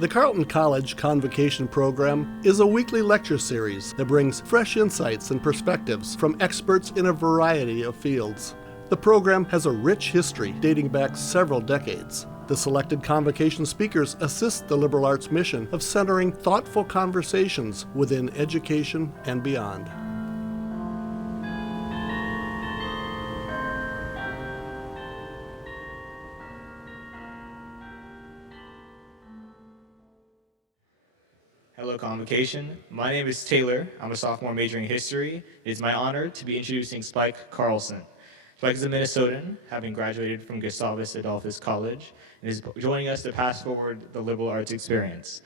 The Carleton College Convocation program is a weekly lecture series that brings fresh insights and perspectives from experts in a variety of fields. The program has a rich history dating back several decades. The selected convocation speakers assist the liberal arts mission of centering thoughtful conversations within education and beyond. Hello, Convocation. My name is Taylor. I'm a sophomore majoring in history. It is my honor to be introducing Spike Carlson. Spike is a Minnesotan, having graduated from Gustavus Adolphus College, and is joining us to pass forward the liberal arts experience.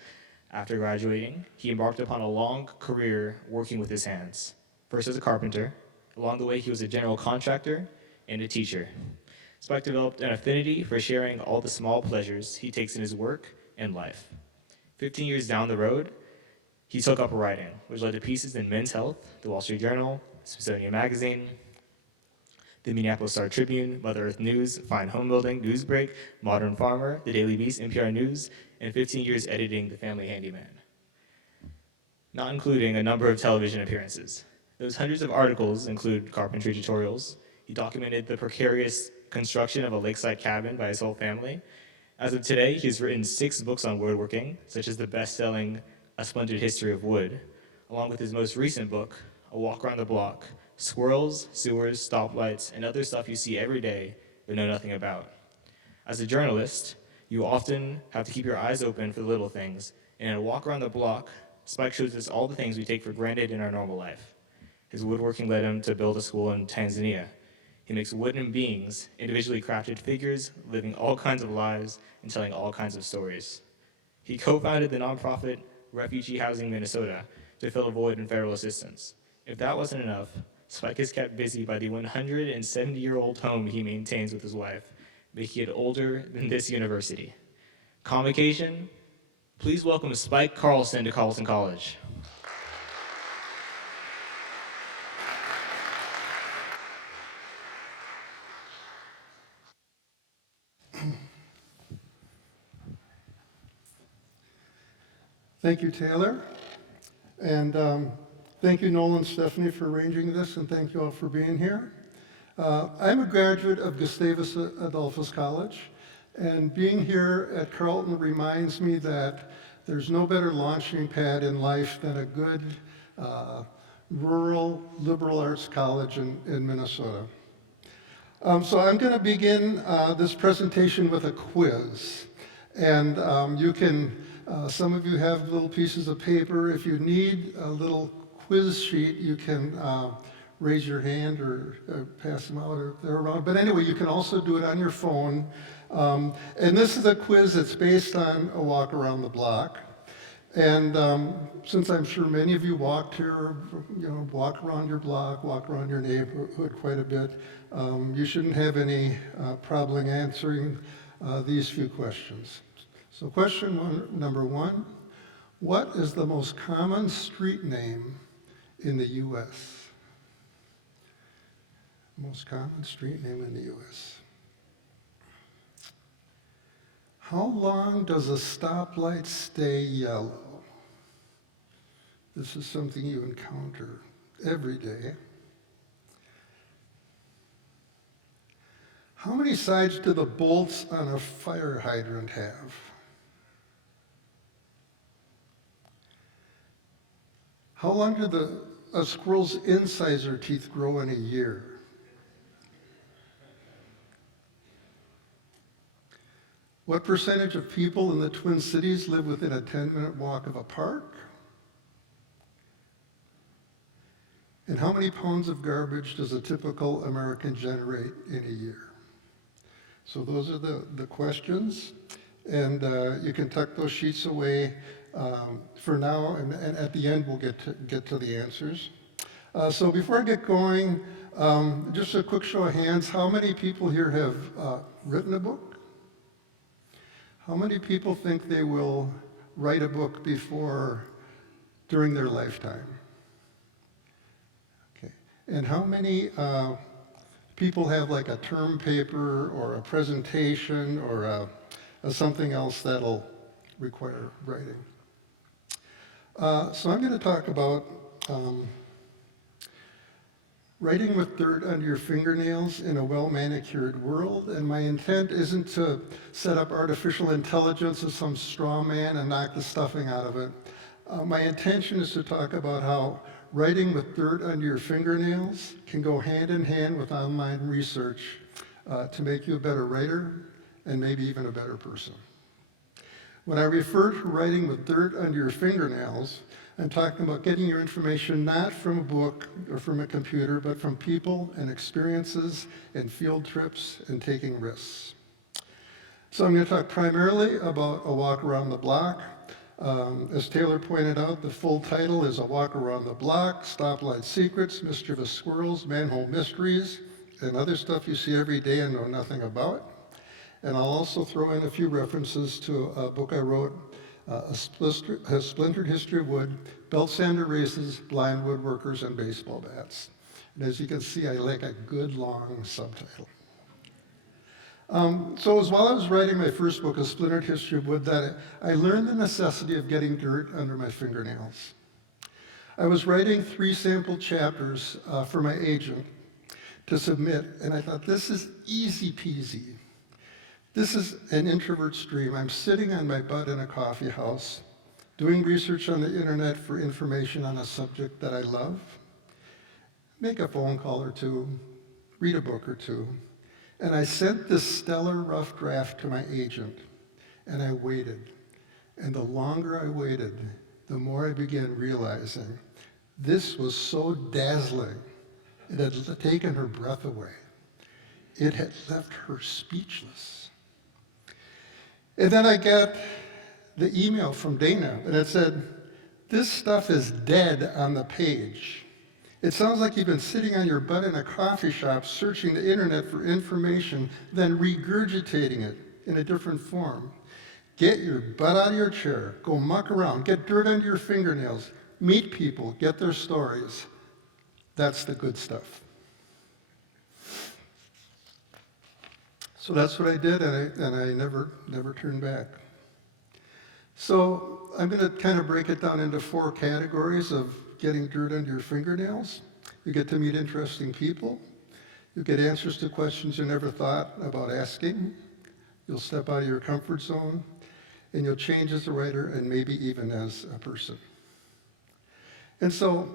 After graduating, he embarked upon a long career working with his hands. First as a carpenter. Along the way, he was a general contractor and a teacher. Spike developed an affinity for sharing all the small pleasures he takes in his work and life. 15 years down the road, he took up writing, which led to pieces in Men's Health, the Wall Street Journal, Smithsonian Magazine, the Minnesota Star Tribune, Mother Earth News, Fine Home Building, Newsbreak, Modern Farmer, The Daily Beast, NPR News, and 15 years editing The Family Handyman, not including a number of television appearances. Those hundreds of articles include carpentry tutorials. He documented the precarious construction of a lakeside cabin by his whole family. As of today, he's written 6 books on woodworking, such as the best-selling A Splintered History of Wood, along with his most recent book, A Walk Around the Block, Squirrels, Sewers, Stoplights, and other stuff you see every day but know nothing about. As a journalist, you often have to keep your eyes open for the little things, and in A Walk Around the Block, Spike shows us all the things we take for granted in our normal life. His woodworking led him to build a school in Tanzania. He makes wooden beings, individually crafted figures, living all kinds of lives and telling all kinds of stories. He co-founded the nonprofit Refugee Housing Minnesota to fill a void in federal assistance. If that wasn't enough, Spike is kept busy by the 170-year-old home he maintains with his wife, making it older than this university. Convocation, please welcome Spike Carlson to Carleton College. Thank you, Taylor. And thank you, Nolan and Stephanie, for arranging this, and thank you all for being here. I'm a graduate of Gustavus Adolphus College, and being here at Carleton reminds me that there's no better launching pad in life than a good rural liberal arts college in Minnesota. So I'm going to begin this presentation with a quiz, and you can some of you have little pieces of paper. If you need a little quiz sheet, you can raise your hand or pass them out or they're around. But anyway, you can also do it on your phone. And this is a quiz that's based on a walk around the block. And since I'm sure many of you walked here, walk around your block, walk around your neighborhood quite a bit, you shouldn't have any problem answering these few questions. So number one, what is the most common street name in the U.S.? Most common street name in the U.S. How long does a stoplight stay yellow? This is something you encounter every day. How many sides do the bolts on a fire hydrant have? How long do a squirrel's incisor teeth grow in a year? What percentage of people in the Twin Cities live within a 10-minute walk of a park? And how many pounds of garbage does a typical American generate in a year? So those are the questions, and you can tuck those sheets away for now, and at the end we'll get to the answers. So before I get going, just a quick show of hands. How many people here have written a book? How many people think they will write a book during their lifetime? Okay. And how many people have like a term paper or a presentation or something else that'll require writing. So I'm going to talk about writing with dirt under your fingernails in a well-manicured world, and my intent isn't to set up artificial intelligence as some straw man and knock the stuffing out of it. My intention is to talk about how writing with dirt under your fingernails can go hand in hand with online research to make you a better writer and maybe even a better person. When I refer to writing with dirt under your fingernails, I'm talking about getting your information not from a book or from a computer, but from people and experiences and field trips and taking risks. So I'm going to talk primarily about a walk around the block. As Taylor pointed out, the full title is A Walk Around the Block, Stoplight Secrets, Mischievous Squirrels, Manhole Mysteries, and other stuff you see every day and know nothing about. And I'll also throw in a few references to a book I wrote, A Splintered History of Wood, Belt Sander Races, Blind Woodworkers, and Baseball Bats. And as you can see, I like a good long subtitle. So it was while I was writing my first book, A Splintered History of Wood, that I learned the necessity of getting dirt under my fingernails. I was writing 3 sample chapters for my agent to submit, and I thought, this is easy peasy. This is an introvert's dream. I'm sitting on my butt in a coffee house, doing research on the internet for information on a subject that I love, make a phone call or two, read a book or two, and I sent this stellar rough draft to my agent, and I waited. And the longer I waited, the more I began realizing this was so dazzling, it had taken her breath away. It had left her speechless. And then I got the email from Dana, and it said, this stuff is dead on the page. It sounds like you've been sitting on your butt in a coffee shop searching the internet for information, then regurgitating it in a different form. Get your butt out of your chair, go muck around, get dirt under your fingernails, meet people, get their stories. That's the good stuff. So that's what I did, and I never turned back. So I'm going to kind of break it down into 4 categories of getting dirt under your fingernails. You get to meet interesting people. You get answers to questions you never thought about asking. You'll step out of your comfort zone, and you'll change as a writer and maybe even as a person. And so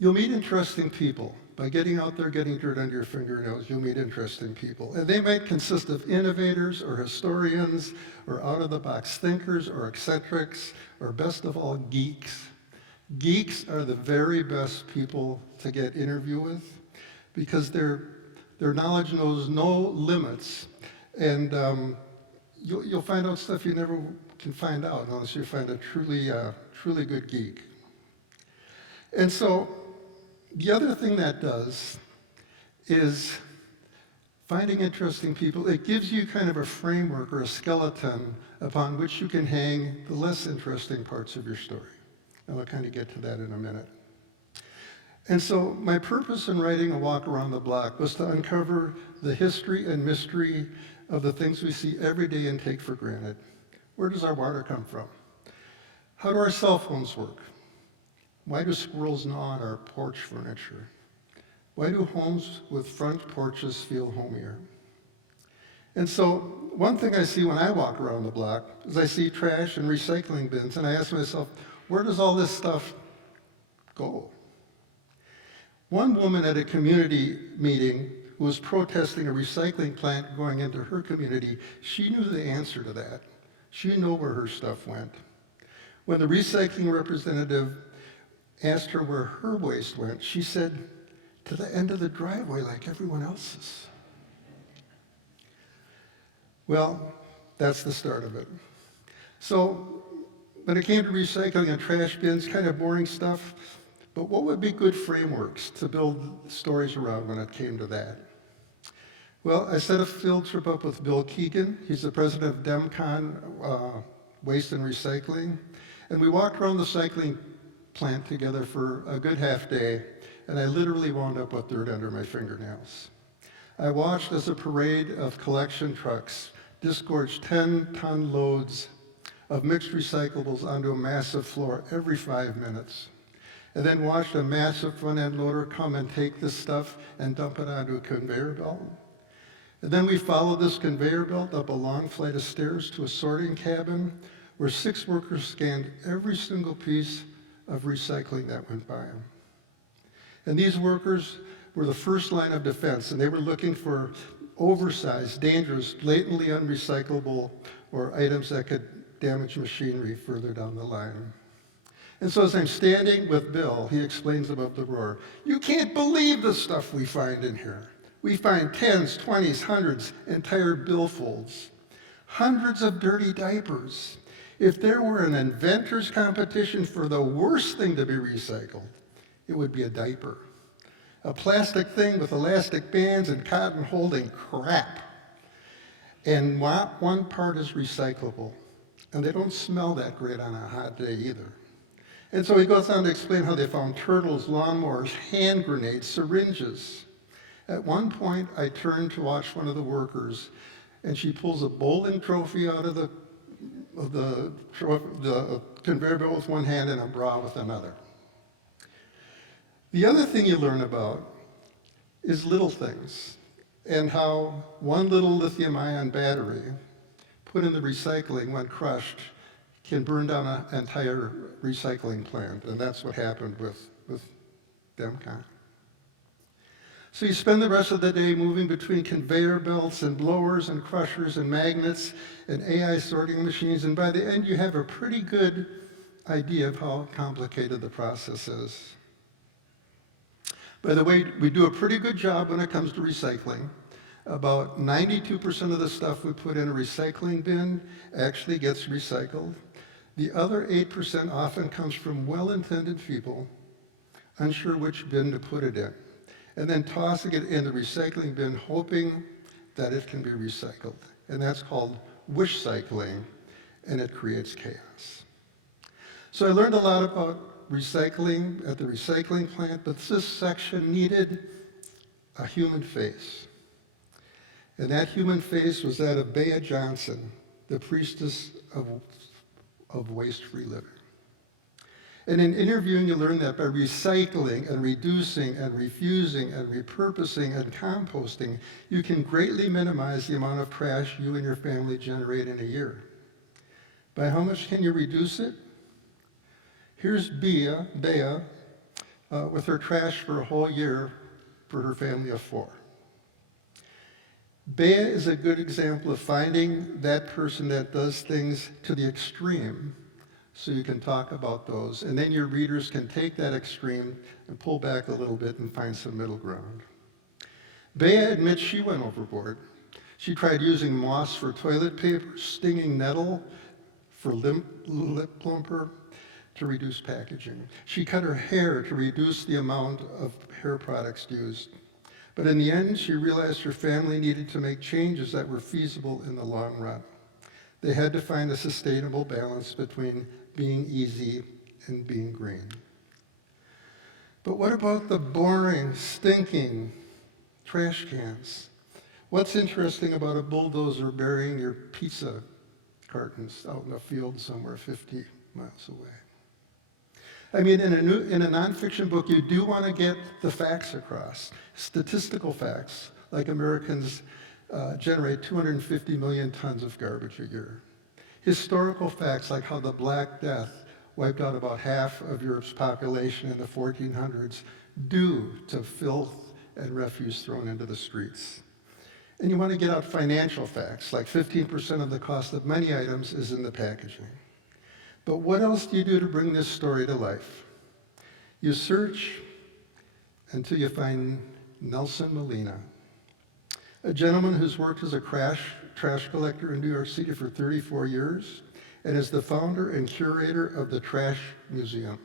you'll meet interesting people. By getting out there, getting dirt under your fingernails, you'll meet interesting people. And they might consist of innovators or historians or out-of-the-box thinkers or eccentrics or, best of all, geeks. Geeks are the very best people to get interview with because their knowledge knows no limits. And you'll find out stuff you never can find out unless you find a truly good geek. And so the other thing that does is finding interesting people. It gives you kind of a framework or a skeleton upon which you can hang the less interesting parts of your story. And I'll kind of get to that in a minute. And so my purpose in writing A Walk Around the Block was to uncover the history and mystery of the things we see every day and take for granted. Where does our water come from? How do our cell phones work? Why do squirrels gnaw at our porch furniture? Why do homes with front porches feel homier? And so one thing I see when I walk around the block is I see trash and recycling bins, and I ask myself, where does all this stuff go? One woman at a community meeting who was protesting a recycling plant going into her community, she knew the answer to that. She knew where her stuff went. When the recycling representative asked her where her waste went, she said, to the end of the driveway like everyone else's. Well, that's the start of it. So when it came to recycling and trash bins, kind of boring stuff, but what would be good frameworks to build stories around when it came to that? Well, I set a field trip up with Bill Keegan. He's the president of DEMCON Waste and Recycling. And we walked around the recycling plant together for a good half day, and I literally wound up with dirt under my fingernails. I watched as a parade of collection trucks disgorged 10-ton loads of mixed recyclables onto a massive floor every 5 minutes, and then watched a massive front-end loader come and take this stuff and dump it onto a conveyor belt. And then we followed this conveyor belt up a long flight of stairs to a sorting cabin where 6 workers scanned every single piece of recycling that went by them. And these workers were the first line of defense, and they were looking for oversized, dangerous, blatantly unrecyclable, or items that could damage machinery further down the line. And so as I'm standing with Bill, he explains above the roar, "You can't believe the stuff we find in here. We find 10s, 20s, hundreds, entire billfolds, hundreds of dirty diapers. If there were an inventor's competition for the worst thing to be recycled, it would be a diaper. A plastic thing with elastic bands and cotton holding crap. And not one part is recyclable. And they don't smell that great on a hot day either." And so he goes on to explain how they found turtles, lawnmowers, hand grenades, syringes. At one point, I turned to watch one of the workers, and she pulls a bowling trophy out of the conveyor belt with one hand and a bra with another. The other thing you learn about is little things, and how one little lithium-ion battery put in the recycling when crushed can burn down an entire recycling plant, and that's what happened with Demcon. So you spend the rest of the day moving between conveyor belts and blowers and crushers and magnets and AI sorting machines, and by the end you have a pretty good idea of how complicated the process is. By the way, we do a pretty good job when it comes to recycling. About 92% of the stuff we put in a recycling bin actually gets recycled. The other 8% often comes from well-intended people unsure which bin to put it in, and then tossing it in the recycling bin hoping that it can be recycled. And that's called wish cycling, and it creates chaos. So I learned a lot about recycling at the recycling plant, but this section needed a human face. And that human face was that of Bea Johnson, the priestess of waste-free living. And in interviewing, you learn that by recycling and reducing and refusing and repurposing and composting, you can greatly minimize the amount of trash you and your family generate in a year. By how much can you reduce it? Here's Bea with her trash for a whole year for her family of 4. Bea is a good example of finding that person that does things to the extreme, so you can talk about those, and then your readers can take that extreme and pull back a little bit and find some middle ground. Bea admits she went overboard. She tried using moss for toilet paper, stinging nettle for lip plumper to reduce packaging. She cut her hair to reduce the amount of hair products used. But in the end, she realized her family needed to make changes that were feasible in the long run. They had to find a sustainable balance between being easy and being green. But what about the boring, stinking trash cans? What's interesting about a bulldozer burying your pizza cartons out in a field somewhere 50 miles away? I mean, in a nonfiction book, you do want to get the facts across, statistical facts, like Americans generate 250 million tons of garbage a year. Historical facts, like how the Black Death wiped out about half of Europe's population in the 1400s due to filth and refuse thrown into the streets. And you want to get out financial facts, like 15% of the cost of many items is in the packaging. But what else do you do to bring this story to life? You search until you find Nelson Molina, a gentleman who's worked as a trash collector in New York City for 34 years and is the founder and curator of the Trash Museum.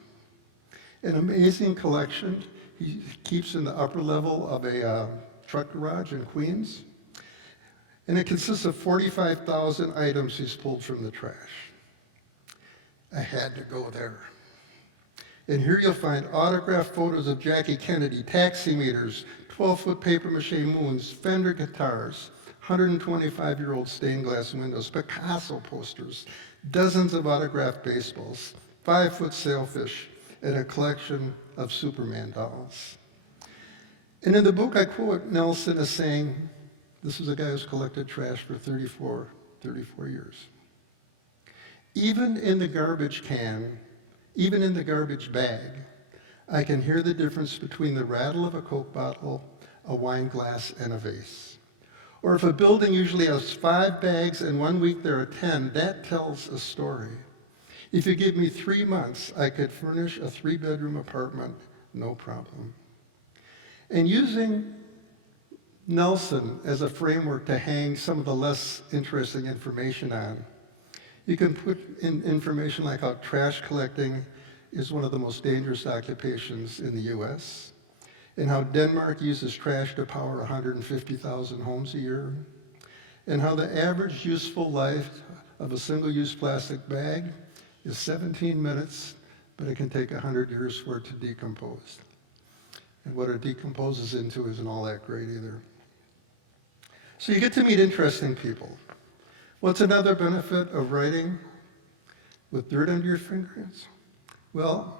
An amazing collection he keeps in the upper level of a truck garage in Queens. And it consists of 45,000 items he's pulled from the trash. I had to go there. And here you'll find autographed photos of Jackie Kennedy, taximeters, 12-foot papier-mâché moons, Fender guitars, 125-year-old stained glass windows, Picasso posters, dozens of autographed baseballs, 5-foot sailfish, and a collection of Superman dolls. And in the book, I quote Nelson as saying, this is a guy who's collected trash for 34 years. Even in the garbage can, even in the garbage bag, I can hear the difference between the rattle of a Coke bottle, a wine glass, and a vase. Or if a building usually has 5 bags and 1 week there are 10, that tells a story. If you give me 3 months, I could furnish a 3-bedroom apartment, no problem. And using Nelson as a framework to hang some of the less interesting information on, you can put in information like how trash collecting is one of the most dangerous occupations in the US, and how Denmark uses trash to power 150,000 homes a year, and how the average useful life of a single-use plastic bag is 17 minutes, but it can take 100 years for it to decompose. And what it decomposes into isn't all that great either. So you get to meet interesting people. What's another benefit of writing with dirt under your fingernails? Well,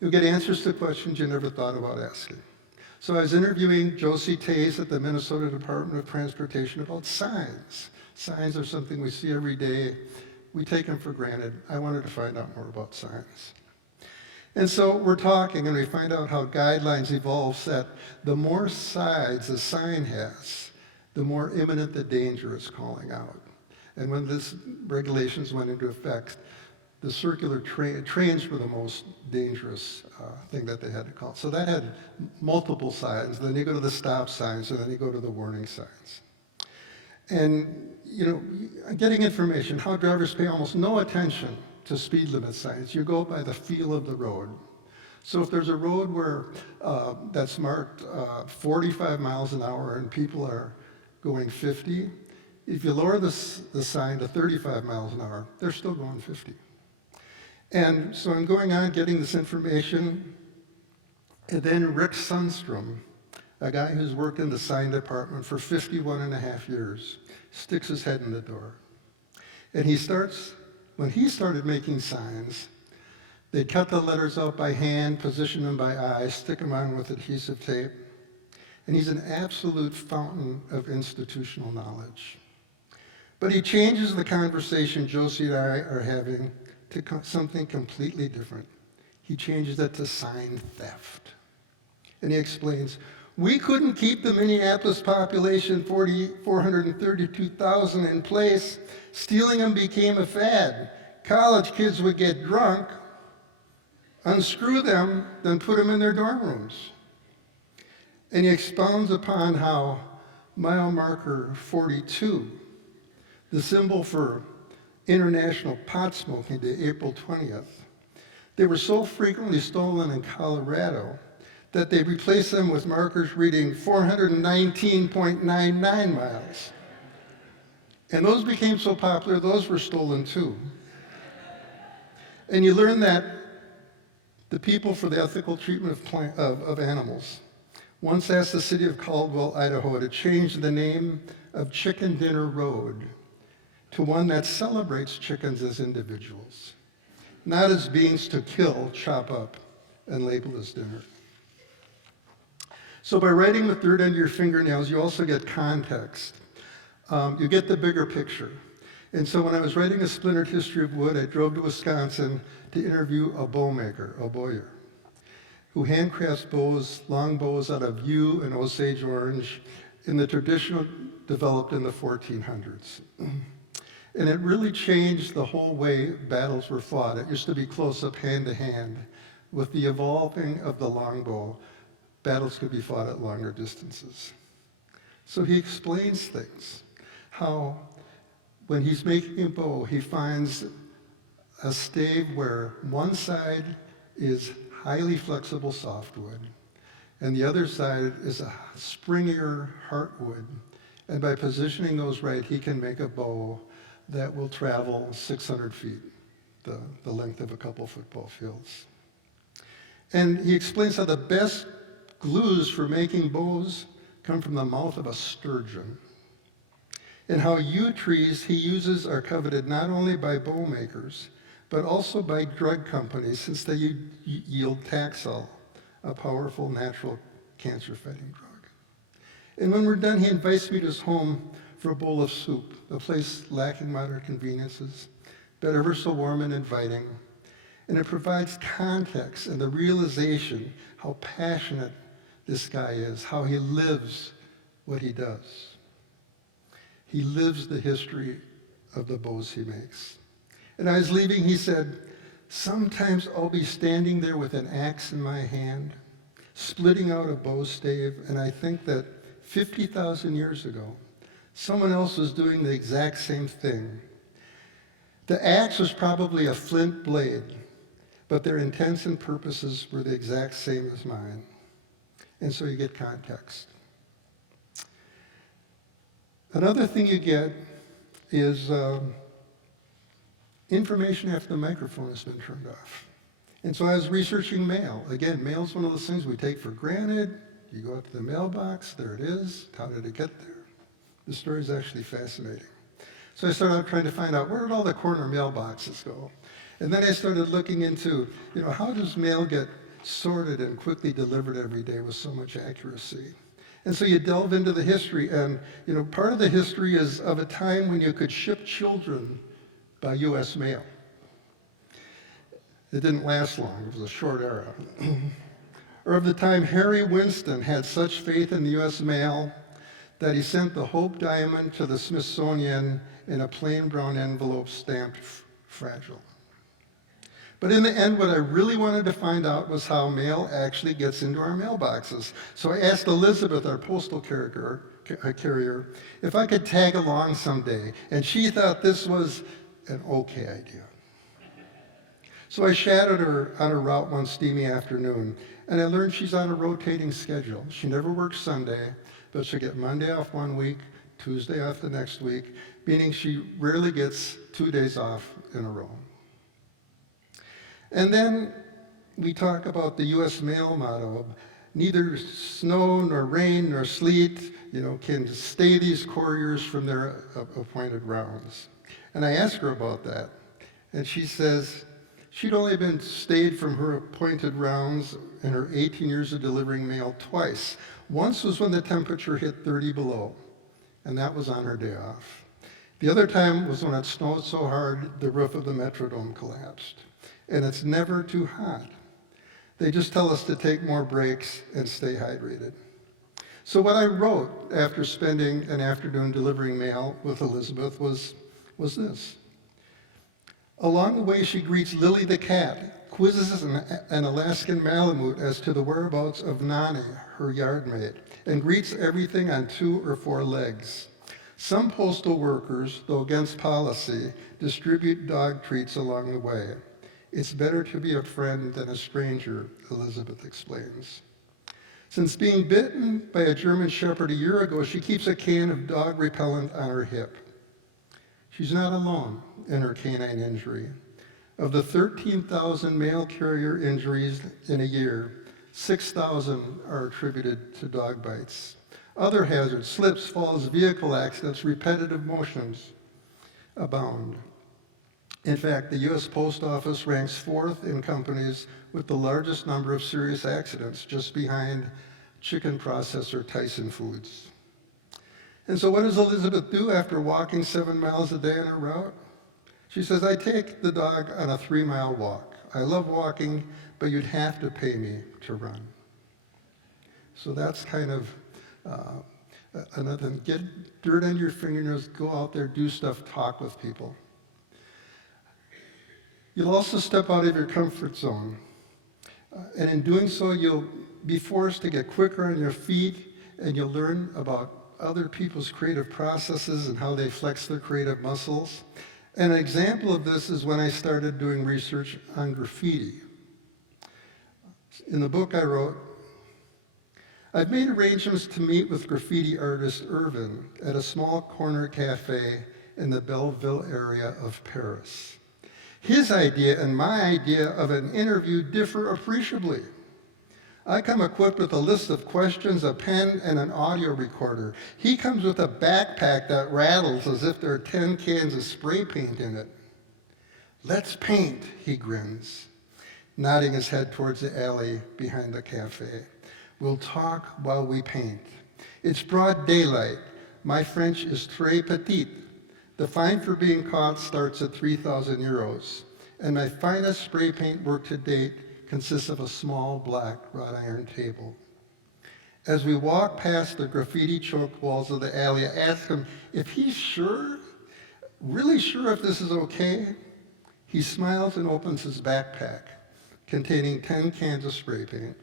you'll get answers to questions you never thought about asking. So I was interviewing Josie Tays at the Minnesota Department of Transportation about signs. Signs are something we see every day. We take them for granted. I wanted to find out more about signs. And so we're talking, and we find out how guidelines evolve that the more sides a sign has, the more imminent the danger is calling out. And when this regulations went into effect, the circular trains were the most dangerous thing that they had to call. So that had multiple signs. Then you go to the stop signs, and then you go to the warning signs. And getting information, how drivers pay almost no attention to speed limit signs. You go by the feel of the road. So if there's a road where that's marked 45 miles an hour and people are going 50, if you lower the sign to 35 miles an hour, they're still going 50. And so I'm going on getting this information, and then Rick Sundstrom, a guy who's worked in the sign department for 51 and a half years, sticks his head in the door. And when he started making signs, they'd cut the letters out by hand, position them by eye, stick them on with adhesive tape. And he's an absolute fountain of institutional knowledge. But he changes the conversation Josie and I are having to something completely different. He changes it to sign theft. And he explains, we couldn't keep the Minneapolis population, 432,000, in place. Stealing them became a fad. College kids would get drunk, unscrew them, then put them in their dorm rooms. And he expounds upon how mile marker 42, the symbol for International Pot Smoking Day, April 20th, they were so frequently stolen in Colorado that they replaced them with markers reading 419.99 miles. And those became so popular, those were stolen too. And you learn that the people for the ethical treatment of animals once asked the city of Caldwell, Idaho, to change the name of Chicken Dinner Road to one that celebrates chickens as individuals, not as beings to kill, chop up, and label as dinner. So by writing with dirt under your fingernails, you also get context. You get the bigger picture. And so when I was writing A Splintered History of Wood, I drove to Wisconsin to interview a bow maker, a bowyer, who handcrafts bows, long bows out of yew and Osage orange in the tradition developed in the 1400s. And it really changed the whole way battles were fought. It used to be close up, hand to hand. With the evolving of the longbow, battles could be fought at longer distances. So he explains things, how when he's making a bow, he finds a stave where one side is highly flexible softwood, and the other side is a springier heartwood. And by positioning those right, he can make a bow that will travel 600 feet, the length of a couple football fields. And he explains how the best glues for making bows come from the mouth of a sturgeon. and how yew trees he uses are coveted not only by bow makers, but also by drug companies since they yield Taxol, a powerful natural cancer-fighting drug. And when we're done, he invites me to his home for a bowl of soup, a place lacking modern conveniences, but ever so warm and inviting. And it provides context and the realization how passionate this guy is, how he lives what he does. He lives the history of the bows he makes. And I was leaving, he said, sometimes I'll be standing there with an axe in my hand, splitting out a bow stave, and I think that 50,000 years ago, someone else was doing the exact same thing. The axe was probably a flint blade, but their intents and purposes were the exact same as mine. And so you get context. Another thing you get is information after the microphone has been turned off. And so I was researching mail. Again, mail is one of those things we take for granted. You go out to the mailbox, there it is. How did it get there? The story is actually fascinating. So I started out trying to find out, where did all the corner mailboxes go? And then I started looking into, how does mail get sorted and quickly delivered every day with so much accuracy? And so you delve into the history, and part of the history is of a time when you could ship children by U.S. mail. It didn't last long, it was a short era. Or of the time Harry Winston had such faith in the U.S. mail that he sent the Hope Diamond to the Smithsonian in a plain brown envelope stamped fragile. But in the end, what I really wanted to find out was how mail actually gets into our mailboxes. So I asked Elizabeth, our postal carrier, if I could tag along someday, and she thought this was an okay idea. So I shadowed her on her route one steamy afternoon, and I learned she's on a rotating schedule. She never works Sunday, but she'll get Monday off one week, Tuesday off the next week, meaning she rarely gets 2 days off in a row. And then we talk about the U.S. mail motto, neither snow nor rain nor sleet, can stay these couriers from their appointed rounds. And I asked her about that, and she says she'd only been stayed from her appointed rounds in her 18 years of delivering mail twice. Once was when the temperature hit 30 below, and that was on her day off. The other time was when it snowed so hard the roof of the Metrodome collapsed. And it's never too hot. They just tell us to take more breaks and stay hydrated. So what I wrote after spending an afternoon delivering mail with Elizabeth was this. Along the way, she greets Lily the cat, quizzes an Alaskan Malamute as to the whereabouts of Nani, her yard mate, and greets everything on 2 or 4 legs. Some postal workers, though against policy, distribute dog treats along the way. It's better to be a friend than a stranger, Elizabeth explains. Since being bitten by a German Shepherd a year ago, she keeps a can of dog repellent on her hip. She's not alone in her canine injury. Of the 13,000 mail carrier injuries in a year, 6,000 are attributed to dog bites. Other hazards, slips, falls, vehicle accidents, repetitive motions abound. In fact, the U.S. Post Office ranks 4th in companies with the largest number of serious accidents, just behind chicken processor Tyson Foods. And so what does Elizabeth do after walking 7 miles a day on her route? She says, I take the dog on a 3-mile walk. I love walking, but you'd have to pay me to run. So that's kind of another thing. Get dirt under your fingernails, go out there, do stuff, talk with people. You'll also step out of your comfort zone. And in doing so, you'll be forced to get quicker on your feet, and you'll learn about other people's creative processes and how they flex their creative muscles. And an example of this is when I started doing research on graffiti. In the book I wrote, I've made arrangements to meet with graffiti artist Irvin at a small corner cafe in the Belleville area of Paris. His idea and my idea of an interview differ appreciably. I come equipped with a list of questions, a pen, and an audio recorder. He comes with a backpack that rattles as if there are 10 cans of spray paint in it. Let's paint, he grins, nodding his head towards the alley behind the cafe. We'll talk while we paint. It's broad daylight. My French is très petite. The fine for being caught starts at 3,000 euros, and my finest spray paint work to date consists of a small black wrought iron table. As we walk past the graffiti-choked walls of the alley, I ask him if he's sure, really sure if this is okay. He smiles and opens his backpack, containing 10 cans of spray paint.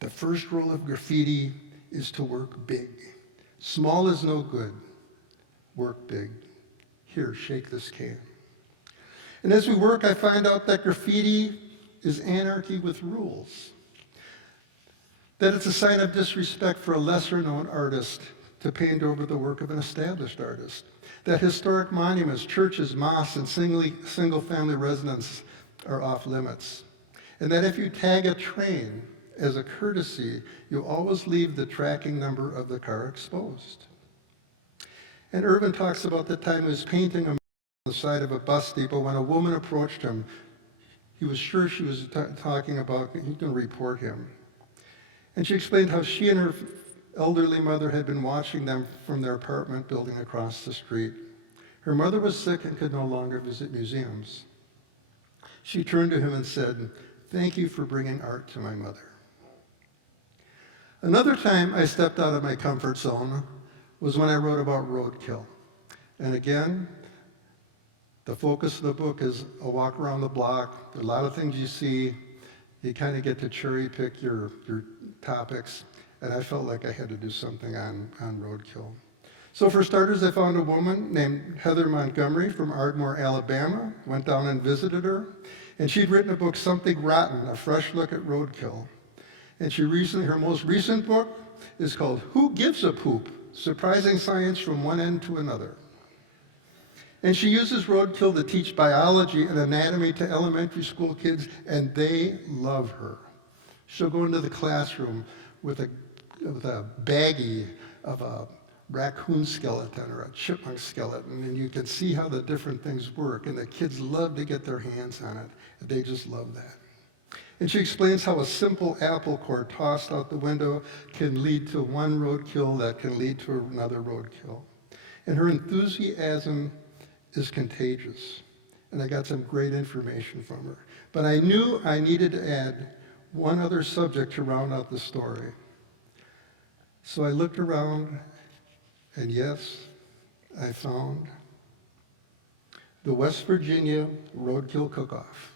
The first rule of graffiti is to work big. Small is no good. Work big. Here, shake this can. And as we work, I find out that graffiti is anarchy with rules. That it's a sign of disrespect for a lesser-known artist to paint over the work of an established artist. That historic monuments, churches, mosques, and single-family residences are off limits. And that if you tag a train as a courtesy, you always leave the tracking number of the car exposed. And Irvin talks about the time he was painting on the side of a bus depot when a woman approached him. He was sure she was talking about, he can report him. And she explained how she and her elderly mother had been watching them from their apartment building across the street. Her mother was sick and could no longer visit museums. She turned to him and said, "Thank you for bringing art to my mother." Another time I stepped out of my comfort zone was when I wrote about roadkill. And again, the focus of the book is a walk around the block. There are a lot of things you see. You kind of get to cherry pick your topics. And I felt like I had to do something on roadkill. So for starters, I found a woman named Heather Montgomery from Ardmore, Alabama. Went down and visited her. And she'd written a book, Something Rotten, a fresh look at roadkill. And her most recent book is called Who Gives a Poop? Surprising Science from One End to Another. And she uses roadkill to teach biology and anatomy to elementary school kids, and they love her. She'll go into the classroom with a baggie of a raccoon skeleton or a chipmunk skeleton, and you can see how the different things work, and the kids love to get their hands on it. They just love that. And she explains how a simple apple core tossed out the window can lead to one roadkill that can lead to another roadkill. And her enthusiasm is contagious. And I got some great information from her. But I knew I needed to add one other subject to round out the story. So I looked around, and yes, I found the West Virginia Roadkill Cook-Off.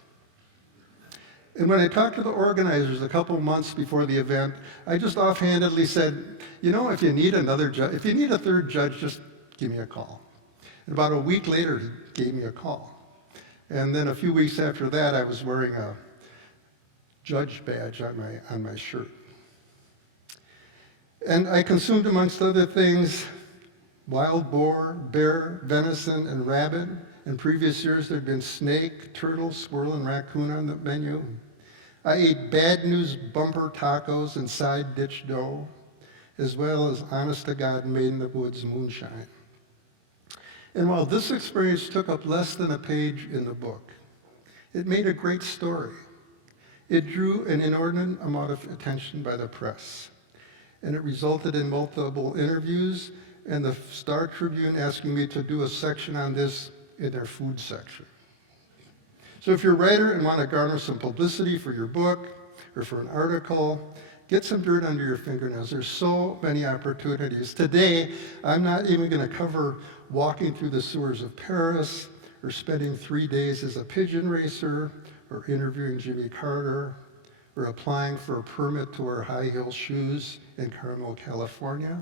And when I talked to the organizers a couple months before the event, I just offhandedly said, you know, if you need a third judge, just give me a call. And about a week later, he gave me a call. And then a few weeks after that, I was wearing a judge badge on my shirt. And I consumed, amongst other things, wild boar, bear, venison, and rabbit. In previous years, there'd been snake, turtle, squirrel, and raccoon on the menu. I ate Bad News bumper tacos and side ditch dough, as well as honest-to-God made-in-the-woods moonshine. And while this experience took up less than a page in the book, it made a great story. It drew an inordinate amount of attention by the press, and it resulted in multiple interviews, and the Star Tribune asking me to do a section on this in their food section. So if you're a writer and want to garner some publicity for your book or for an article, get some dirt under your fingernails. There's so many opportunities. Today, I'm not even going to cover walking through the sewers of Paris or spending 3 days as a pigeon racer or interviewing Jimmy Carter or applying for a permit to wear high-heel shoes in Carmel, California,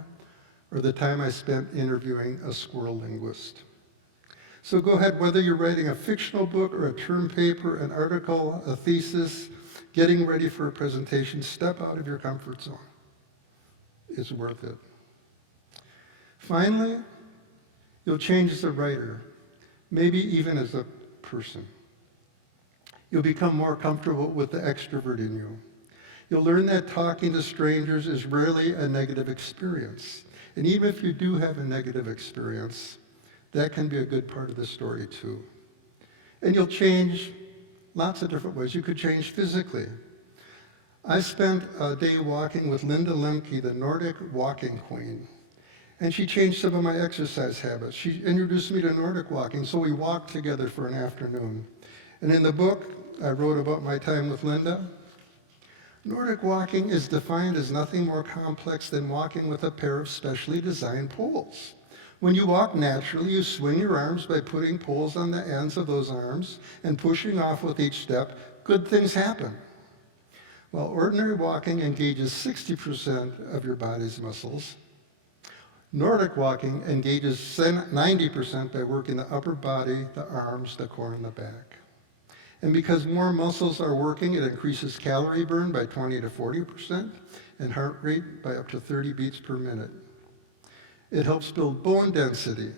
or the time I spent interviewing a squirrel linguist. So go ahead, whether you're writing a fictional book or a term paper, an article, a thesis, getting ready for a presentation, step out of your comfort zone. It's worth it. Finally, you'll change as a writer, maybe even as a person. You'll become more comfortable with the extrovert in you. You'll learn that talking to strangers is rarely a negative experience. And even if you do have a negative experience, that can be a good part of the story too. And you'll change lots of different ways. You could change physically. I spent a day walking with Linda Lemke, the Nordic walking queen, and she changed some of my exercise habits. She introduced me to Nordic walking, so we walked together for an afternoon. And in the book I wrote about my time with Linda, Nordic walking is defined as nothing more complex than walking with a pair of specially designed poles. When you walk naturally, you swing your arms by putting poles on the ends of those arms and pushing off with each step. Good things happen. While ordinary walking engages 60% of your body's muscles, Nordic walking engages 90% by working the upper body, the arms, the core, and the back. And because more muscles are working, it increases calorie burn by 20 to 40% and heart rate by up to 30 beats per minute. It helps build bone density.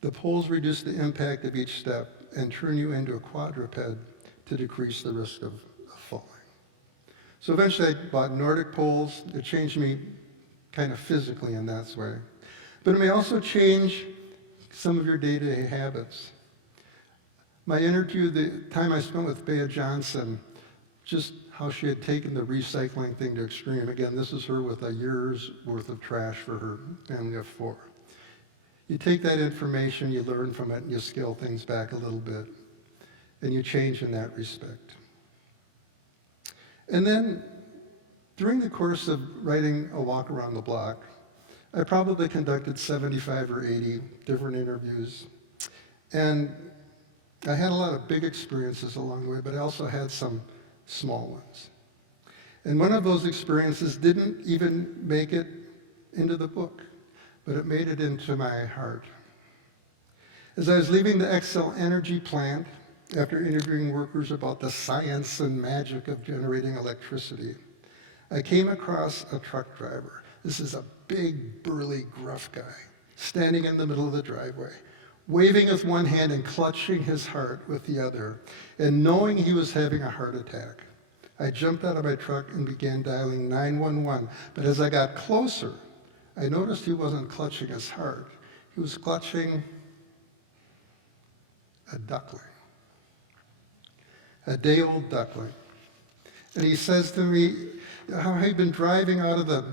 The poles reduce the impact of each step and turn you into a quadruped to decrease the risk of falling. So eventually I bought Nordic poles. It changed me kind of physically in that way. But it may also change some of your day-to-day habits. My interview, the time I spent with Bea Johnson, just how she had taken the recycling thing to extreme. Again, this is her with a year's worth of trash for her family of 4. You take that information, you learn from it, and you scale things back a little bit, and you change in that respect. And then, during the course of writing A Walk Around the Block, I probably conducted 75 or 80 different interviews. And I had a lot of big experiences along the way, but I also had some small ones. And one of those experiences didn't even make it into the book, but it made it into my heart. As I was leaving the Xcel Energy plant, after interviewing workers about the science and magic of generating electricity, I came across a truck driver. This is a big, burly, gruff guy, standing in the middle of the driveway, waving with one hand and clutching his heart with the other, and knowing he was having a heart attack. I jumped out of my truck and began dialing 911. But as I got closer, I noticed he wasn't clutching his heart. He was clutching a duckling, a day-old duckling. And he says to me how he'd been driving out of the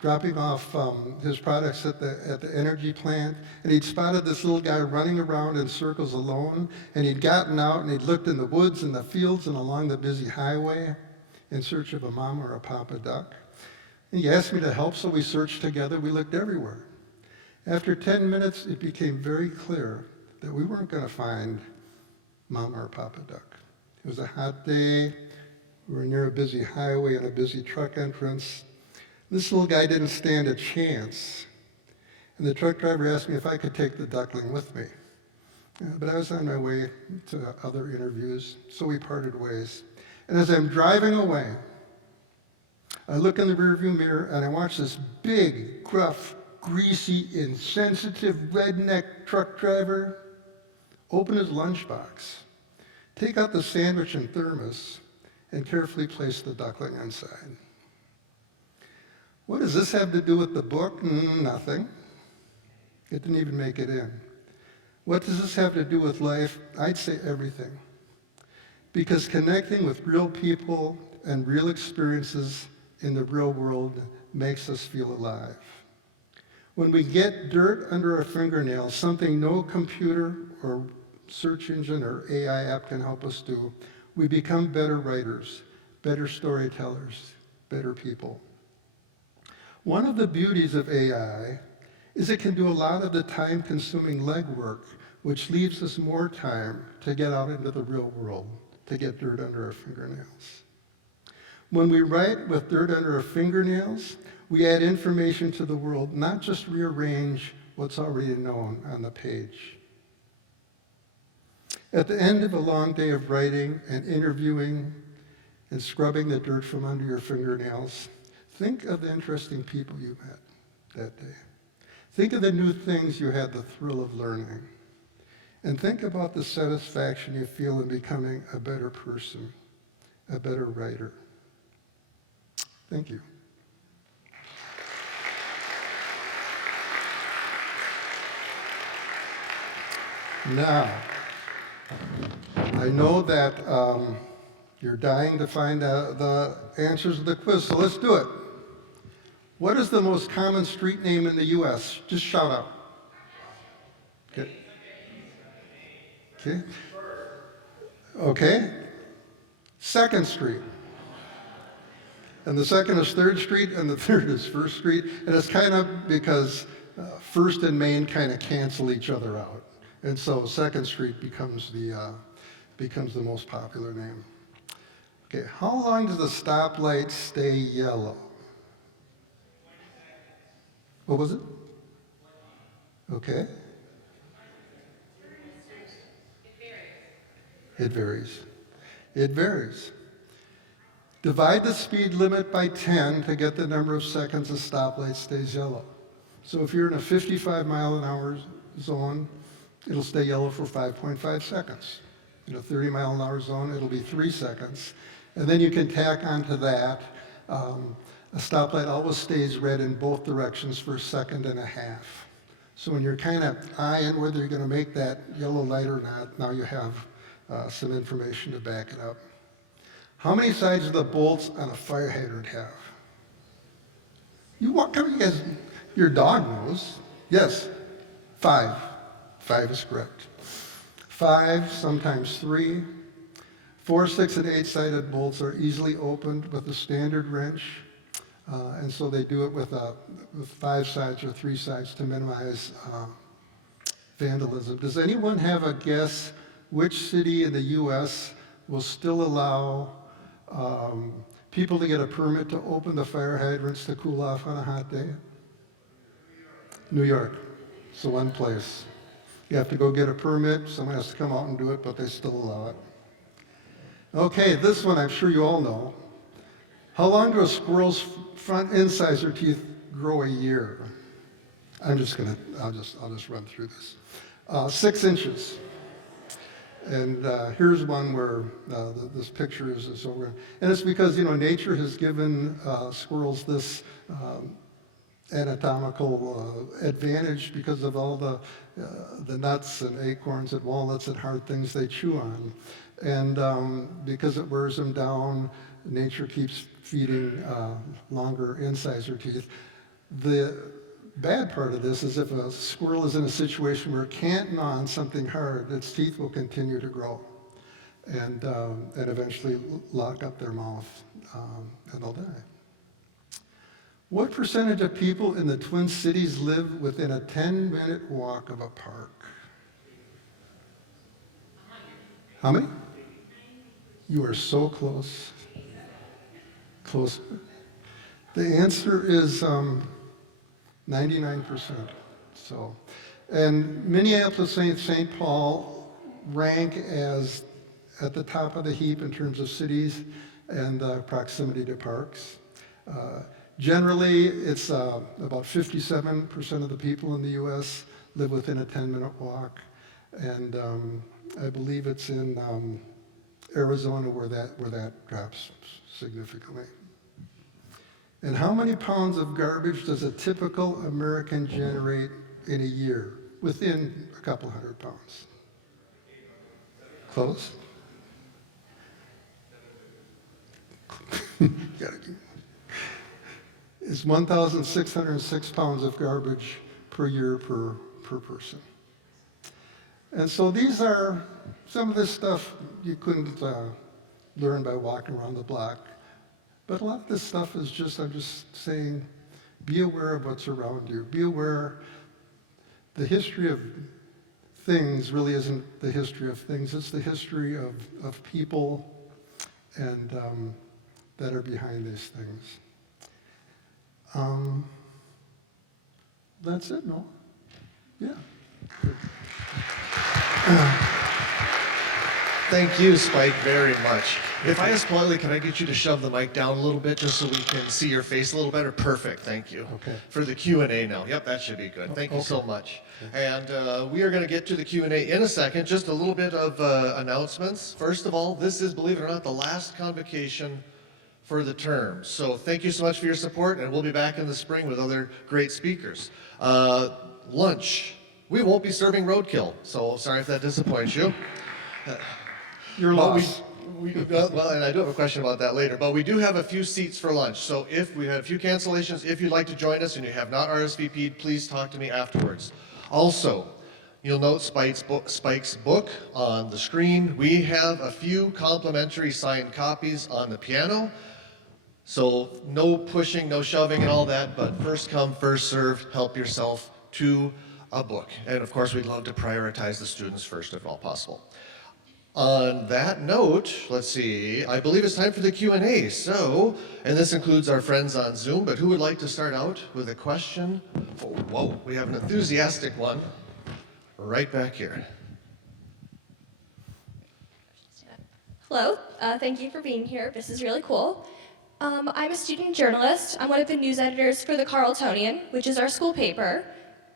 dropping off his products at the energy plant, and he'd spotted this little guy running around in circles alone, and he'd gotten out and he'd looked in the woods and the fields and along the busy highway in search of a mama or a papa duck. And he asked me to help, so we searched together. We looked everywhere. After 10 minutes, it became very clear that we weren't going to find mama or papa duck. It was a hot day. We were near a busy highway and a busy truck entrance. This little guy didn't stand a chance. And the truck driver asked me if I could take the duckling with me. But I was on my way to other interviews, so we parted ways. And as I'm driving away, I look in the rearview mirror and I watch this big, gruff, greasy, insensitive, redneck truck driver open his lunchbox, take out the sandwich and thermos, and carefully place the duckling inside. What does this have to do with the book? Nothing. It didn't even make it in. What does this have to do with life? I'd say everything. Because connecting with real people and real experiences in the real world makes us feel alive. When we get dirt under our fingernails, something no computer or search engine or AI app can help us do, we become better writers, better storytellers, better people. One of the beauties of AI is it can do a lot of the time-consuming legwork, which leaves us more time to get out into the real world, to get dirt under our fingernails. When we write with dirt under our fingernails, we add information to the world, not just rearrange what's already known on the page. At the end of a long day of writing and interviewing and scrubbing the dirt from under your fingernails, think of the interesting people you met that day. Think of the new things you had the thrill of learning. And think about the satisfaction you feel in becoming a better person a better writer. Thank you. Now, I know that you're dying to find the answers to the quiz, so let's do it. What is the most common street name in the U.S.? Just shout out. Okay. Okay. Okay. 2nd Street. And the second is 3rd Street, and the third is 1st Street. And it's kind of because 1st and Main kind of cancel each other out. And so 2nd Street becomes the most popular name. Okay, how long does the stoplight stay yellow? What was it? Okay. It varies. It varies. Divide the speed limit by 10 to get the number of seconds a stoplight stays yellow. So if you're in a 55 mile an hour zone, it'll stay yellow for 5.5 seconds. In a 30 mile an hour zone, it'll be 3 seconds. And then you can tack onto that, a stoplight always stays red in both directions for 1.5 seconds. So when you're kind of eyeing whether you're going to make that yellow light or not, now you have some information to back it up. How many sides do the bolts on a fire hydrant have? You guys, your dog knows. Yes, 5. 5 is correct. 5, sometimes 3. 4, 6, and 8-sided bolts are easily opened with a standard wrench. And so they do it with 5 sides or 3 sides to minimize vandalism. Does anyone have a guess which city in the U.S. will still allow people to get a permit to open the fire hydrants to cool off on a hot day? New York. It's the one place. You have to go get a permit, someone has to come out and do it, but they still allow it. Okay, this one I'm sure you all know. How long do a squirrel's front incisor teeth grow a year? I'll just run through this. 6 inches. And here's one where this picture is over. And it's because, nature has given squirrels this anatomical advantage because of all the nuts and acorns and walnuts and hard things they chew on. And because it wears them down, nature keeps feeding longer incisor teeth. The bad part of this is if a squirrel is in a situation where it can't gnaw on something hard, its teeth will continue to grow and eventually lock up their mouth and they'll die. What percentage of people in the Twin Cities live within a 10-minute walk of a park? How many? You are so close. Close. The answer is 99%. So, and Minneapolis, St. Paul rank as at the top of the heap in terms of cities and proximity to parks. Generally, it's about 57% of the people in the U.S. live within a 10-minute walk, and I believe it's in Arizona where that drops significantly. And how many pounds of garbage does a typical American generate in a year? Within a couple hundred pounds. Close? It's 1,606 pounds of garbage per year per person. And so these are some of this stuff you couldn't learn by walking around the block. But a lot of this stuff is I'm just saying, be aware of what's around you. Be aware the history of things really isn't the history of things. It's the history of people and that are behind these things. That's it, no? Yeah. Thank you, Spike, very much. If I ask politely, can I get you to shove the mic down a little bit just so we can see your face a little better? Perfect, thank you. Okay. For the Q&A now. Yep, that should be good. Thank you so much. And we are going to get to the Q&A in a second. Just a little bit of announcements. First of all, this is, believe it or not, the last convocation for the term. So thank you so much for your support, and we'll be back in the spring with other great speakers. Lunch. We won't be serving roadkill, so sorry if that disappoints you. Your But loss. well, and I do have a question about that later, but we do have a few seats for lunch. So if we had a few cancellations, if you'd like to join us and you have not RSVP'd, please talk to me afterwards. Also, you'll note Spike's book on the screen. We have a few complimentary signed copies on the piano. So no pushing, no shoving and all that, but first come, first served, help yourself to a book. And of course, we'd love to prioritize the students first if at all possible. On that note, let's see, I believe it's time for the Q&A. So, and this includes our friends on Zoom, but who would like to start out with a question? Oh, whoa, we have an enthusiastic one right back here. Hello, thank you for being here. This is really cool. I'm a student journalist. I'm one of the news editors for the Carletonian, which is our school paper,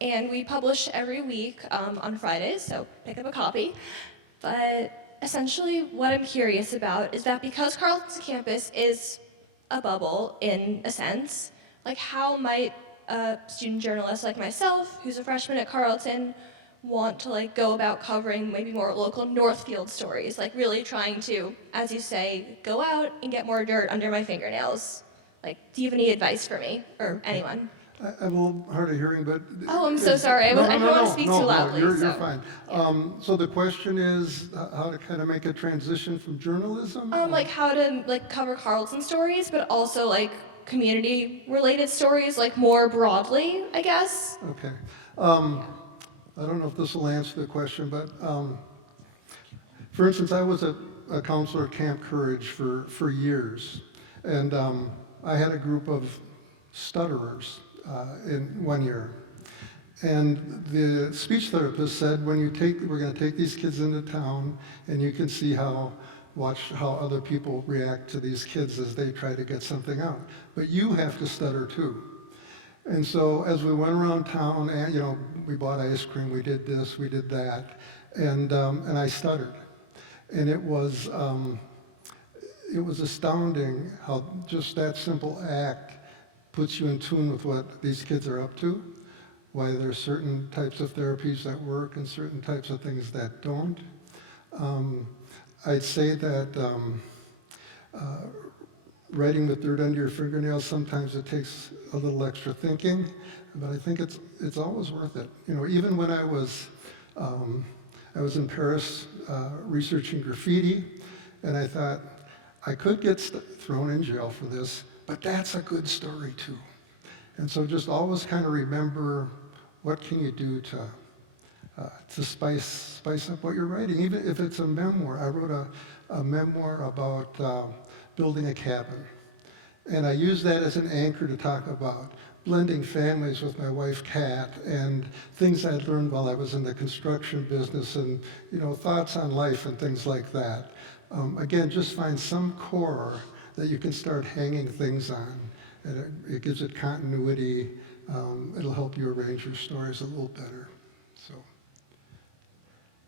and we publish every week on Fridays, so pick up a copy. But essentially what I'm curious about is that because Carlton's campus is a bubble in a sense, like how might a student journalist like myself, who's a freshman at Carleton, want to like go about covering maybe more local Northfield stories, like really trying to, as you say, go out and get more dirt under my fingernails. Like, do you have any advice for me or anyone? I'm a little hard of hearing, but... Oh, I'm so sorry. I don't want to speak too loudly. You're so. fine. So the question is how to kind of make a transition from journalism? Like how to like cover Carlson stories, but also like community-related stories, like more broadly, I guess. Okay. I don't know if this will answer the question, but for instance, I was a counselor at Camp Courage for years, and I had a group of stutterers in 1 year. And the speech therapist said, we're going to take these kids into town, and you can see watch how other people react to these kids as they try to get something out. But you have to stutter too. And so as we went around town, and we bought ice cream, we did this, we did that, and I stuttered. And it was astounding how just that simple act puts you in tune with what these kids are up to, why there's certain types of therapies that work and certain types of things that don't. I'd say that writing with dirt under your fingernails, sometimes it takes a little extra thinking, but I think it's always worth it. Even when I was in Paris researching graffiti, and I thought, I could get thrown in jail for this, but that's a good story too. And so just always kind of remember what can you do to spice up what you're writing, even if it's a memoir. I wrote a memoir about building a cabin. And I use that as an anchor to talk about blending families with my wife, Kat, and things I learned while I was in the construction business and, thoughts on life and things like that. Again, just find some core that you can start hanging things on. And it gives it continuity. It'll help you arrange your stories a little better. So.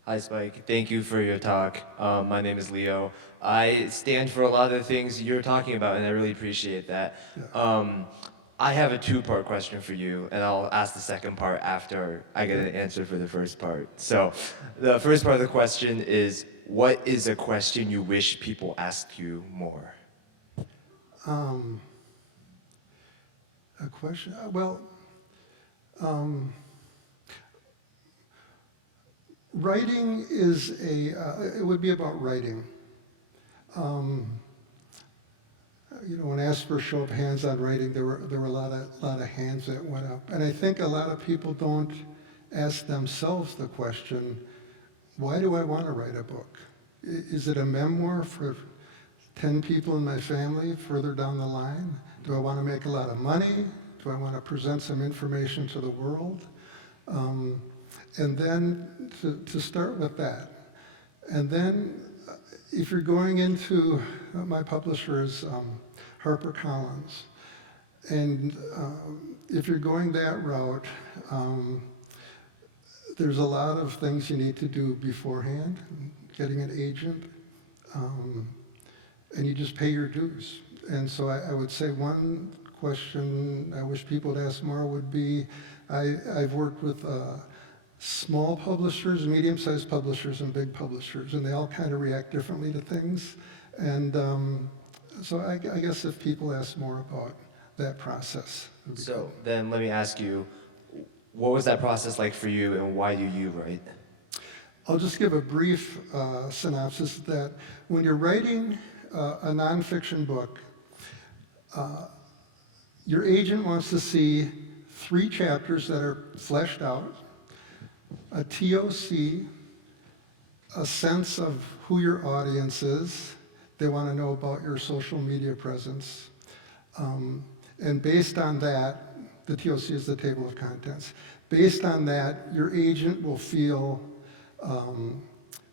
Hi, Spike. Thank you for your talk. My name is Leo. I stand for a lot of the things you're talking about, and I really appreciate that. Yeah. I have a two-part question for you, and I'll ask the second part after I get an answer for the first part. So the first part of the question is, what is a question you wish people asked you more? A question? Well, writing is it would be about writing. When asked for a show of hands on writing, there were a lot of hands that went up. And I think a lot of people don't ask themselves the question, why do I want to write a book? Is it a memoir for 10 people in my family further down the line? Do I want to make a lot of money? Do I want to present some information to the world? And then to start with that. And then if you're going into, my publisher is HarperCollins, and if you're going that route, there's a lot of things you need to do beforehand, getting an agent, and you just pay your dues. And so I would say one question I wish people would ask more would be, I've worked with small publishers, medium-sized publishers, and big publishers, and they all kind of react differently to things. And so I guess if people ask more about that process. So then let me ask you, what was that process like for you, and why do you write? I'll just give a brief synopsis that when you're writing a nonfiction book, your agent wants to see 3 chapters that are fleshed out, a TOC, a sense of who your audience is. They want to know about your social media presence. And based on that, the TOC is the table of contents. Based on that, your agent will feel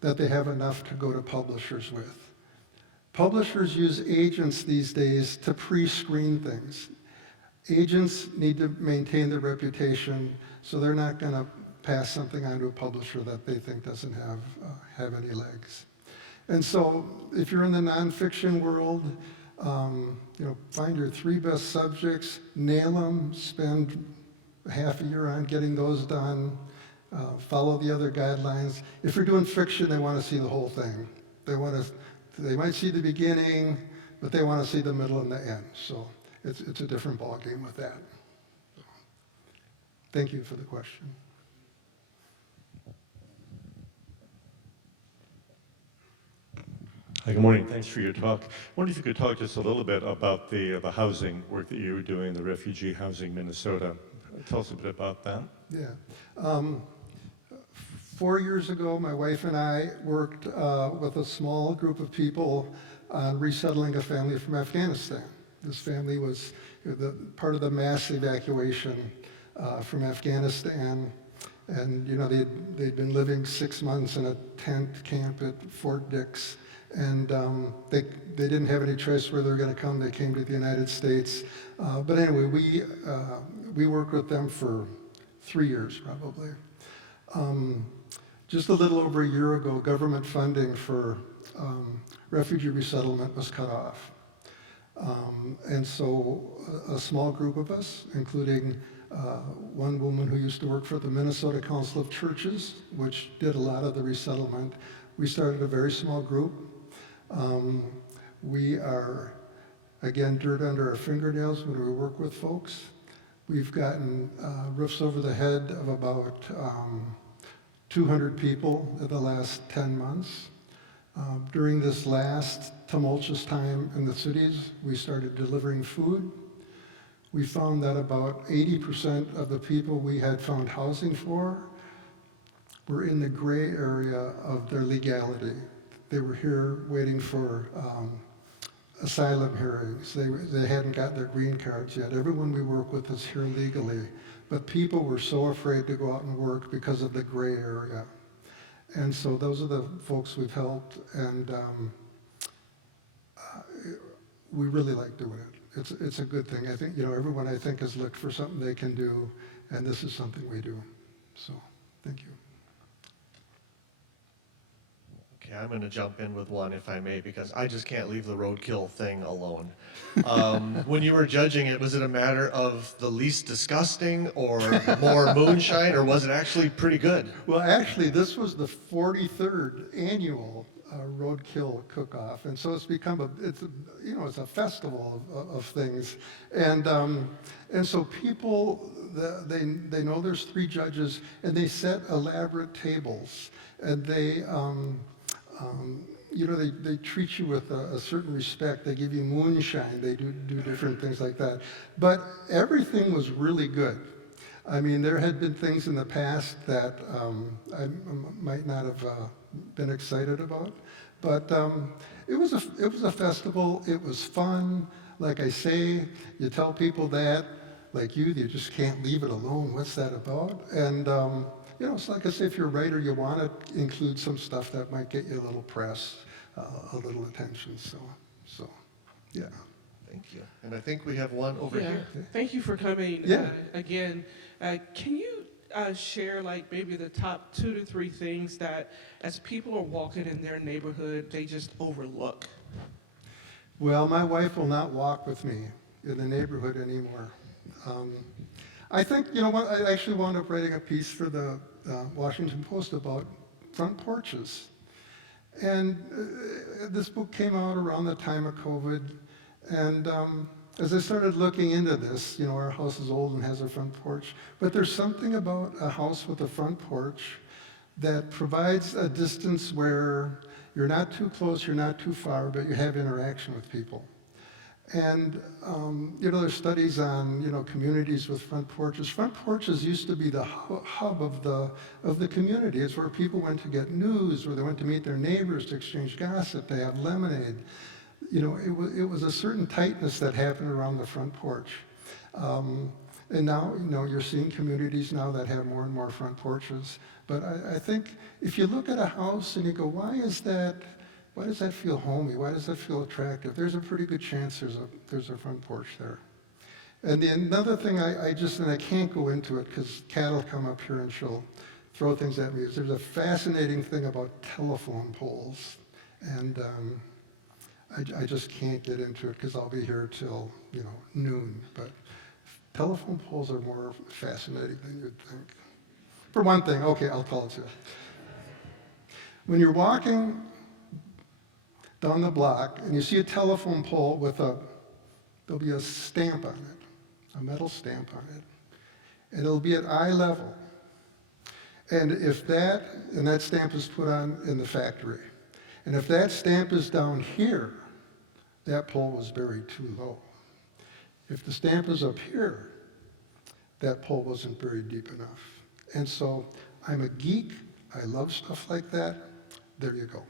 that they have enough to go to publishers with. Publishers use agents these days to pre-screen things. Agents need to maintain their reputation, so they're not going to pass something on to a publisher that they think doesn't have any legs. And so if you're in the nonfiction world, find your 3 best subjects, nail them, spend half a year on getting those done, follow the other guidelines. If you're doing fiction, they want to see the whole thing. They might see the beginning, but they want to see the middle and the end. So it's a different ballgame with that. Thank you for the question. Hi, good morning. Thanks for your talk. I wonder if you could talk just a little bit about the housing work that you were doing, the refugee housing Minnesota. Tell us a bit about that. Yeah. 4 years ago, my wife and I worked with a small group of people on resettling a family from Afghanistan. This family was part of the mass evacuation from Afghanistan. And they'd been living 6 months in a tent camp at Fort Dix. And they didn't have any choice where they were going to come. They came to the United States. But anyway, we worked with them for 3 years probably. Just a little over a year ago, government funding for refugee resettlement was cut off. And so a small group of us, including one woman who used to work for the Minnesota Council of Churches, which did a lot of the resettlement, we started a very small group. We are, again, dirt under our fingernails when we work with folks. We've gotten roofs over the head of about 200 people in the last 10 months. During this last tumultuous time in the cities, we started delivering food. We found that about 80% of the people we had found housing for were in the gray area of their legality. They were here waiting for asylum hearings. They hadn't got their green cards yet. Everyone we work with is here legally, but people were so afraid to go out and work because of the gray area. And so those are the folks we've helped, and we really like doing it. It's a good thing. I think, everyone I think has looked for something they can do, and this is something we do. So, thank you. Okay, I'm going to jump in with one, if I may, because I just can't leave the roadkill thing alone. When you were judging it, was it a matter of the least disgusting or more moonshine, or was it actually pretty good? Well, actually, this was the 43rd annual roadkill cook-off, and so it's become it's a festival of things, and so people they know there's 3 judges, and they set elaborate tables, and they treat you with a certain respect. They give you moonshine. They do different things like that. But everything was really good. I mean, there had been things in the past that I might not have been excited about. But it was a festival. It was fun. Like I say, you tell people that, like you just can't leave it alone. What's that about? And it's like I say, if you're a writer, you want to include some stuff that might get you a little press. a little attention. So yeah. Thank you. And I think we have one over here. Thank you for coming Yeah. again. Can you share like maybe the top 2 to 3 things that as people are walking in their neighborhood, they just overlook? Well, my wife will not walk with me in the neighborhood anymore. I think, you know what, I actually wound up writing a piece for the Washington Post about front porches. And this book came out around the time of COVID. And as I started looking into this, you know, our house is old and has a front porch, but there's something about a house with a front porch that provides a distance where you're not too close, you're not too far, but you have interaction with people. And, you know, there's studies on, you know, communities with front porches. Front porches used to be the hub of the community. It's where people went to get news, where they went to meet their neighbors, to exchange gossip, to have lemonade. You know, it was a certain tightness that happened around the front porch. And now, you know, you're seeing communities now that have more and more front porches. But I think if you look at a house and you go, why does that feel homey? Why does that feel attractive? There's a pretty good chance there's a front porch there. And another thing and I can't go into it because Kat will come up here and she'll throw things at me, is there's a fascinating thing about telephone poles. And I just can't get into it because I'll be here till, you know, noon. But telephone poles are more fascinating than you'd think. For one thing, okay, I'll tell it to you. When you're walking down the block and you see a telephone pole there'll be a stamp on it, a metal stamp on it, and it'll be at eye level. And if that stamp is put on in the factory, and if that stamp is down here, that pole was buried too low. If the stamp is up here, that pole wasn't buried deep enough. And so I'm a geek. I love stuff like that. There you go.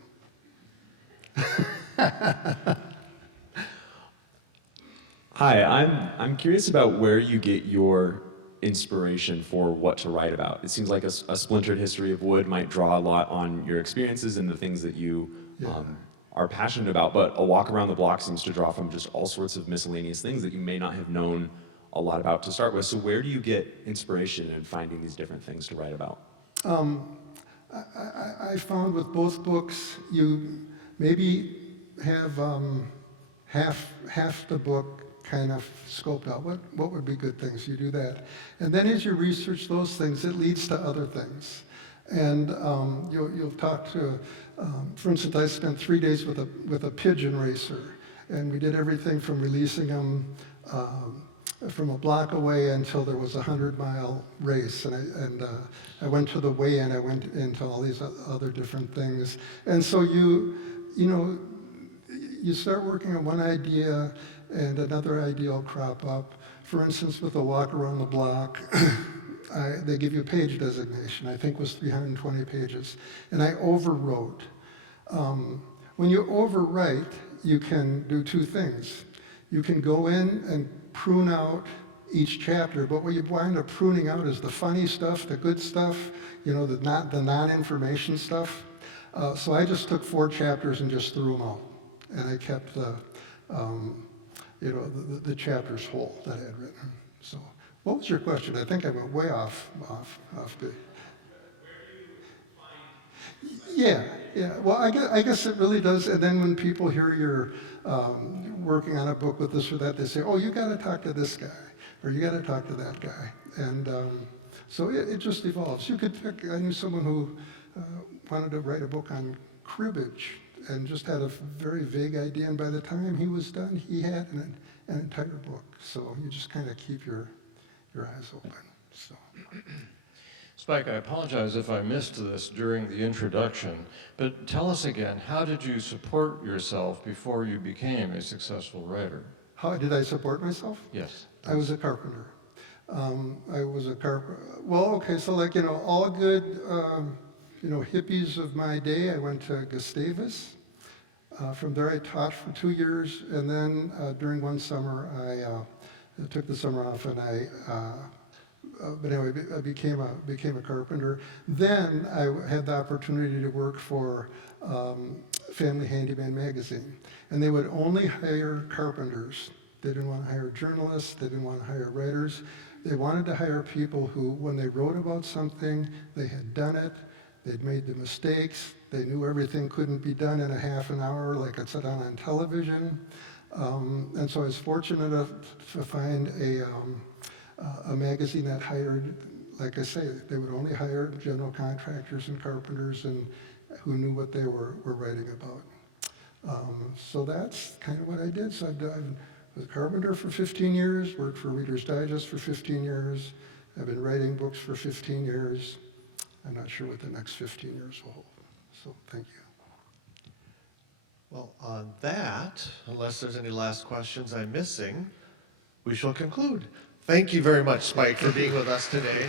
Hi, I'm curious about where you get your inspiration for what to write about. It seems like a splintered history of wood might draw a lot on your experiences and the things that you are passionate about, but a walk around the block seems to draw from just all sorts of miscellaneous things that you may not have known a lot about to start with. So where do you get inspiration in finding these different things to write about? I found with both books, you maybe have half the book kind of scoped out. What would be good things? You do that. And then as you research those things, it leads to other things. And you'll talk to, for instance, I spent 3 days with a pigeon racer, and we did everything from releasing them from a block away until there was a 100-mile race. And I went to the weigh-in, I went into all these other different things. And so you start working on one idea and another idea will crop up. For instance, with a walk around the block, they give you a page designation, I think was 320 pages, and I overwrote. When you overwrite, you can do 2 things. You can go in and prune out each chapter, but what you wind up pruning out is the funny stuff, the good stuff, you know, the non-information stuff. So I just took 4 chapters and just threw them out, and I kept the chapters whole that I had written. So, what was your question? I think I went way off bit. Yeah. Well, I guess it really does. And then when people hear you're working on a book with this or that, they say, "Oh, you got to talk to this guy, or you got to talk to that guy." And so it just evolves. You could pick. I knew someone who wanted to write a book on cribbage and just had a very vague idea. And by the time he was done, he had an entire book. So you just kind of keep your eyes open. So. Spike, I apologize if I missed this during the introduction, but tell us again, how did you support yourself before you became a successful writer? How did I support myself? Yes. I was a carpenter. I was a carpenter. Well, okay, so like, all good, hippies of my day, I went to Gustavus. From there I taught for 2 years, and then during one summer, I took the summer off and but anyway, I became a carpenter. Then I had the opportunity to work for Family Handyman magazine. And they would only hire carpenters. They didn't want to hire journalists. They didn't want to hire writers. They wanted to hire people who, when they wrote about something, they had done it, they'd made the mistakes, they knew everything couldn't be done in a half an hour like it's done on television. And so I was fortunate enough to find a magazine that hired, like I say, they would only hire general contractors and carpenters and who knew what they were writing about. So that's kind of what I did. So I was a carpenter for 15 years, worked for Reader's Digest for 15 years. I've been writing books for 15 years. I'm not sure what the next 15 years will hold. So thank you. Well, on that, unless there's any last questions I'm missing, we shall conclude. Thank you very much, Spike, for being with us today.